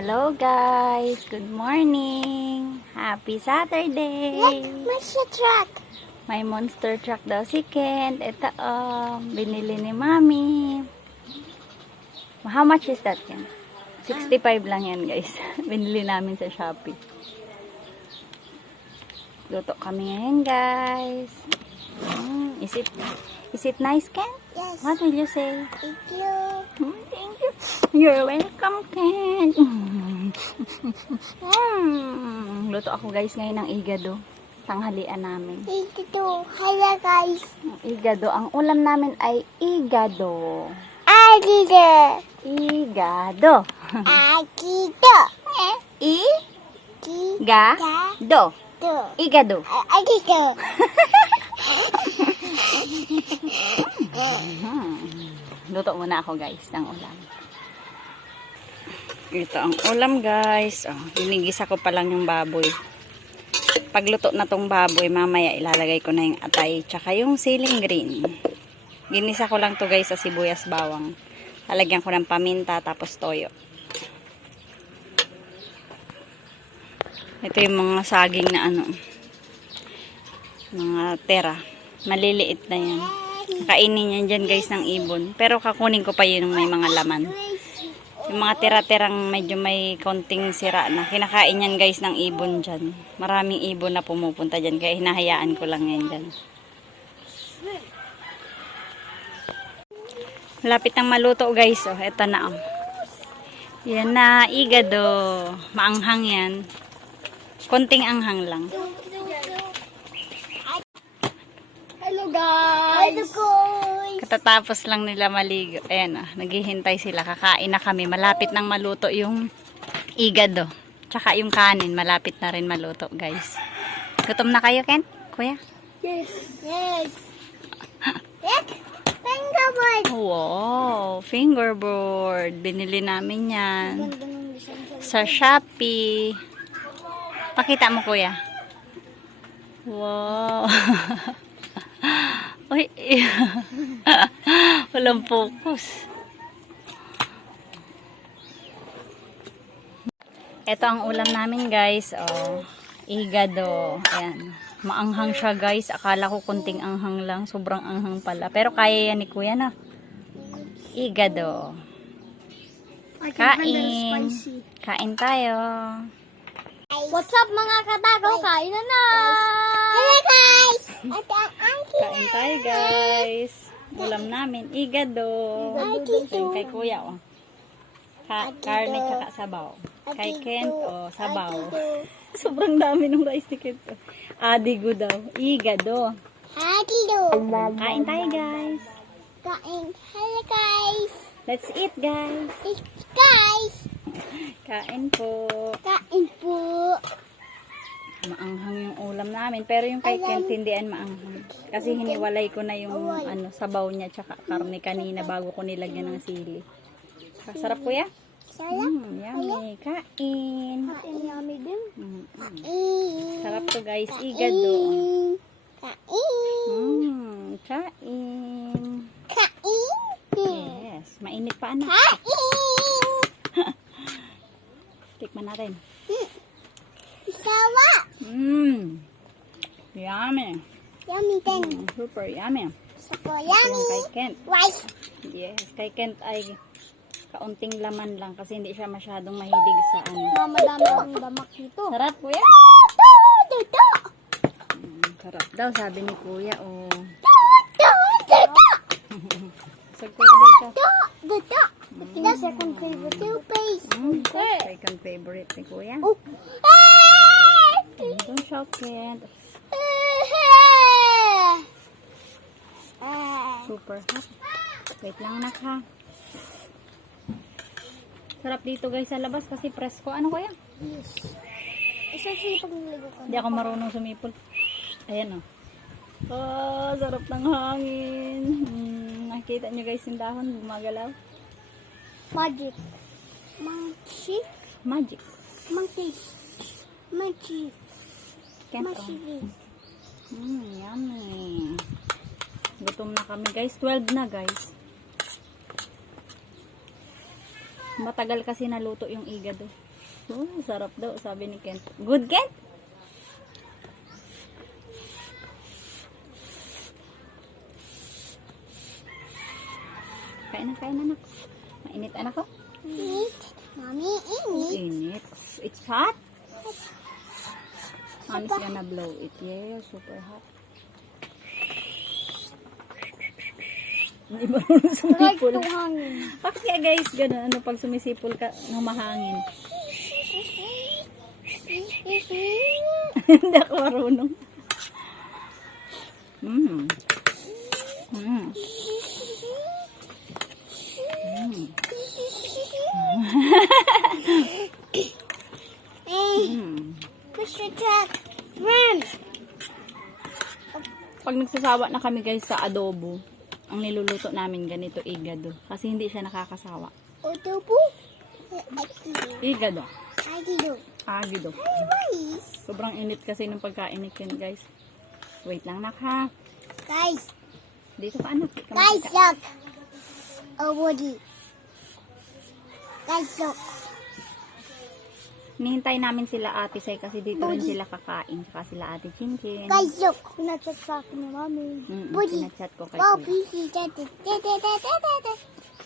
Hello guys! Good morning! Happy Saturday! Monster truck. May monster truck daw si Kent. Ito binili ni Mami. How much is that, Kent? 65 lang yan guys. Binili namin sa Shopee. Luto kami ngayon guys. Is it nice, Kent? Yes. What will you say? Thank you. Thank you. You're welcome, Ken. Luto ako guys ngayon ng igado. Tanghalian namin. Thank you. Hello guys. Igado. Ang ulam namin ay igado. Agito. Igado. Agito. Igado. Igado. Agito. Luto muna ako guys ng ulam. Ito ang ulam guys. Ginigisa ko pa lang yung baboy. Pagluto na tong baboy, mamaya ilalagay ko na yung atay tsaka yung siling green. Ginisa ko lang to guys sa sibuyas bawang. Lalagyan ko ng paminta tapos toyo. Ito yung mga saging na mga tera. Maliliit na yan. Kainin yan dyan guys ng ibon. Pero kakunin ko pa yun may mga laman. Yung mga tira-terang medyo may konting sira na. Kinakain yan guys ng ibon dyan. Maraming ibon na pumupunta dyan. Kaya hinahayaan ko lang yan dyan. Malapit nang maluto guys. Eto na Yan na. Igado. Maanghang yan. Konting anghang lang. Hello guys. Hello guys. Katatapos lang nila maligo. Ayan naghihintay sila. Kakain na kami. Malapit nang maluto yung igado. Tsaka yung kanin. Malapit na rin maluto guys. Gutom na kayo, Ken? Kuya? Yes. Yes. Yes. Fingerboard. Wow. Fingerboard. Binili namin yan. Sa Shopee. Pakita mo, kuya. Wow. Uy. Walang focus. Ito ang ulam namin guys. Igado. Ayan. Maanghang siya guys. Akala ko kunting anghang lang. Sobrang anghang pala. Pero kaya yan ni kuya na. Igado. Kain. Kain tayo. What's up mga katago? Kain na na! Hello guys! Kain tayo guys. Ulam namin. Igado. Ito kay kuya karne tsaka sabaw. Kay Kent sabaw. Sobrang dami ng rice ni Kent. Adigo daw. Igado. Adigo. Kain tayo guys. Kain. Hello guys. Let's eat guys. Guys. Kain po. Kain po. Maanghang yung ulam namin. Pero yung kay Kent hindi maanghang. Kasi hiniwalay ko na yung sabaw niya tsaka karne kanina bago ko nilagyan ng sili. Sarap kuya? Sarap. Yummy. Kain. Kain yummy din. Sarap to guys. Igado. Kain. Kain. Kain. Yes. Mainit pa anak. Kain. Tikman natin. Sarap. Yummy. Yummy din. Super yummy. Super Yung yummy. kay Kent. Rice. Yes. Kay Kent ay kaunting laman lang kasi hindi siya masyadong mahilig sa Madami ang damak dito. Sarap kuya. Dito. Sarap daw sabi ni kuya. Dito. So kuya dito. Dito. That's second favorite toothpaste. Second favorite ni kuya. Oh. Don't shout Kent. Super hot. Wait lang anak ha. Sarap dito guys sa labas kasi presko. Ano kuya? Yes. Isa sipag niligo ka. Hindi ako marunong sumipol. Ayan sarap ng hangin. Nakita nyo guys yung dahon gumagalaw. Magic. Monkey. Magic. Monkey. Monkey. Kent yummy. Gutom na kami guys. 12 na guys. Matagal kasi naluto yung igado. Sarap daw, sabi ni Kent. Good, Kent? Kain na, anak. Mainit, anak ko? Init. Mami, init. Init. It's hot? Mom's gonna blow it. Yeah, super hot. Hindi ba naman sumipol? Right to hangin. Bakit kaya guys, gano'n? Ano pag sumisipol ka ng mahangin? Hindi ako marunong. Mm. Mm. Push the truck. Run. Pag nagsasawa na kami guys sa adobo, ang niluluto namin ganito igado. Kasi hindi siya nakakasawa. Otopo. Igado. Agido. Agido. Guys. Sobrang init kasi ng pagkain ni Ken guys. Wait lang nak ha. Guys. Dito ka anak. Guys, look. Oh, Woody. Guys, look. Nihintay namin sila ate Say kasi dito rin sila kakain. Saka sila ate Chinchin. Guys, look. Pinachat sa akin ni Mami. Woody. Pinachat ko kay Wow, Kuya. PC.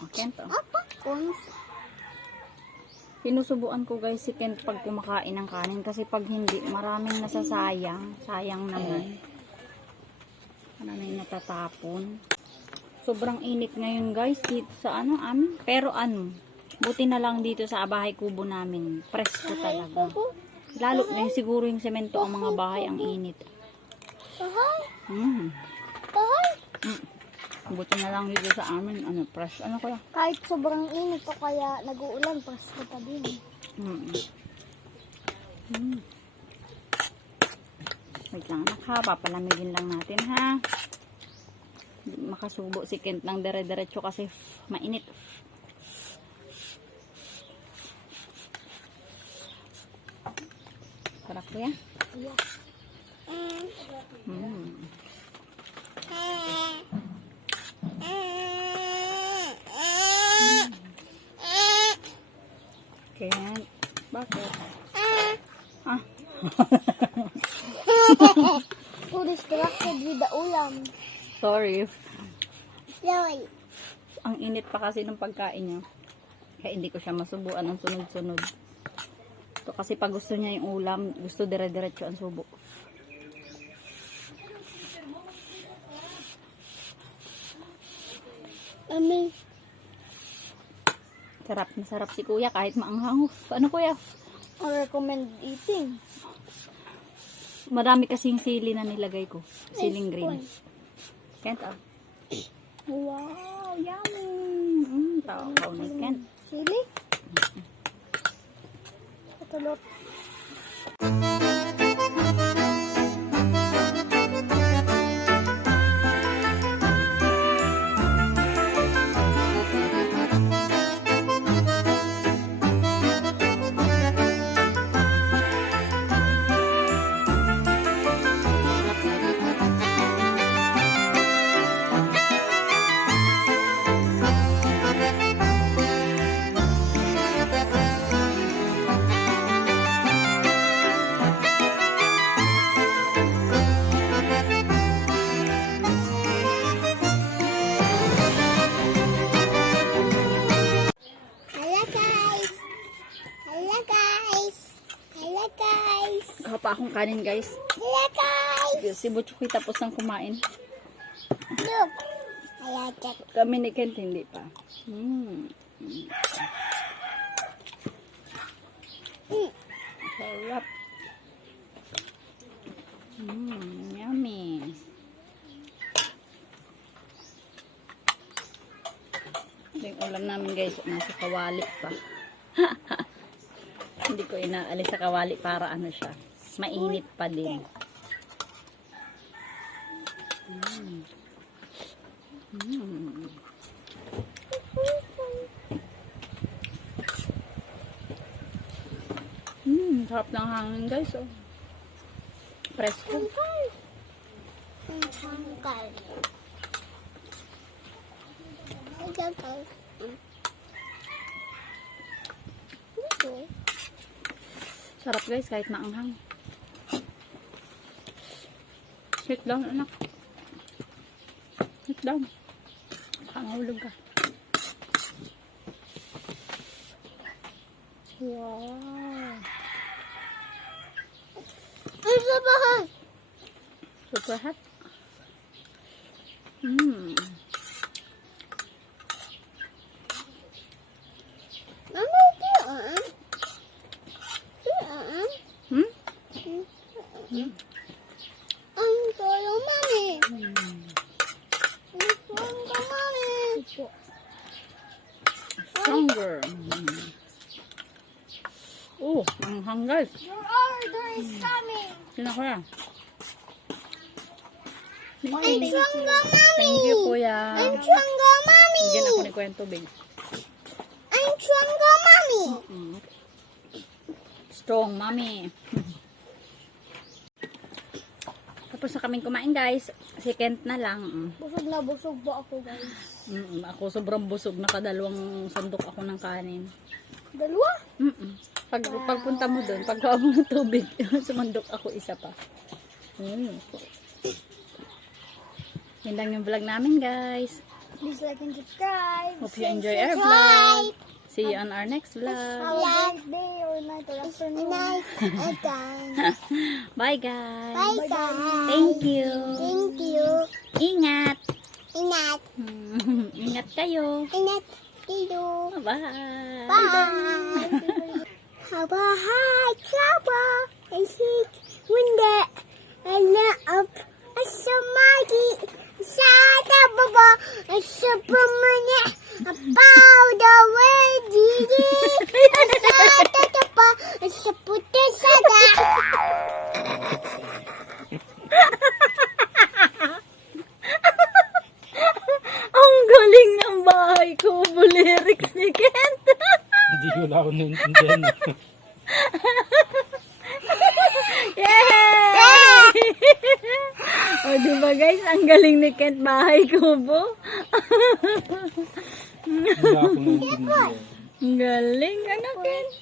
O, Kent oh. Apa? Kons. Pinusubuan ko guys si Kent pag kumakain ng kanin. Kasi pag hindi, maraming nasasayang. Sayang naman. Maraming natatapon. Sobrang init ngayon guys dito sa amin. Pero buti na lang dito sa Bahay Kubo namin. Presko talaga. Lalo na siguro yung semento ang mga bahay ang init. Bahay. Mm. Bahay. Buti na lang dito sa amin. Fresh. Ano kaya? Kahit sobrang init o kaya nag-uulan, pasko pa din. Wait lang anak ha. Papalamigin lang natin ha. Hindi makasubo si Kent ng dire-diretso kasi mainit. Sarap ko yan. Yeah. Kent, bakit? Ah. Too distracted with the ulam. Sorry. Sorry. Ang init pa kasi ng pagkain niya. Kaya hindi ko siya masubuan ng sunod-sunod. Ito kasi pag gusto niya yung ulam, gusto dire-diretso ang subo. Mami. Sarap na sarap si kuya kahit maanghang. Ano kuya? I recommend eating. Marami kasing sili na nilagay ko. Siling green. Kent ah. Wow, Yummy! Takaw na Kent. Sili? Patulot. Kuha pa akong kanin guys. Hello guys! Si Butchukoy tapos ng kumain. Look! Hello guys! Kami ni Kent hindi pa. Sarap. Yummy. Ito yung ulam namin guys. Nasa kawali pa. Hindi ko inaalis sa kawali para ano siya. Mainit pa din. Sarap ng hangin guys. Oh. Presko. Sarap guys, kahit maanghang. Sit down, anak. Sit down. Nakangahulog ka. Wow. Ay, sabahan. Super hot. Mmm. Mama, diyan. Diyan. Hmm? Ang solo, mami. Ang solo, mami. Stronger. Oh, ang hanggal. Your order is coming. Sino ko yan? I'm stronger, mami. Thank you, kuya. I'm stronger, mami. Bigyan ako ni kuya ng tubig. I'm stronger, mami. Strong, mami. Tapos na kaming kumain, guys. Second na lang. Busog na busog ba ako, guys? Ako sobrang busog. Nakadalawang sandok ako ng kanin. Dalawa? Pagpunta mo doon, pagkuha mo ng tubig, sumandok ako isa pa. Yan lang yung vlog namin, guys. Please like and subscribe. Hope you enjoy our vlog. See you on our next vlog. Have a good day or night or afternoon. Night or time. Bye, guys. Bye, guys. Thank you. Thank you. Ingat. Ingat. Ingat kayo. Ingat. Kayo. Bye. Bye. Bahay Kubo. Isik. Wunda. Ala up. Asamagi. Sada baba. Asapamanya. About the way. Didi. Asada tapa. Asaputi sada. Ang galing ng Bahay Kubo lyrics ni Kent. Hindi ko na ako naintindihan. Yay! O, diba guys, ang galing ni Kent Bahay Kubo. Hindi ako naintindihan. Ang galing, ano Kent?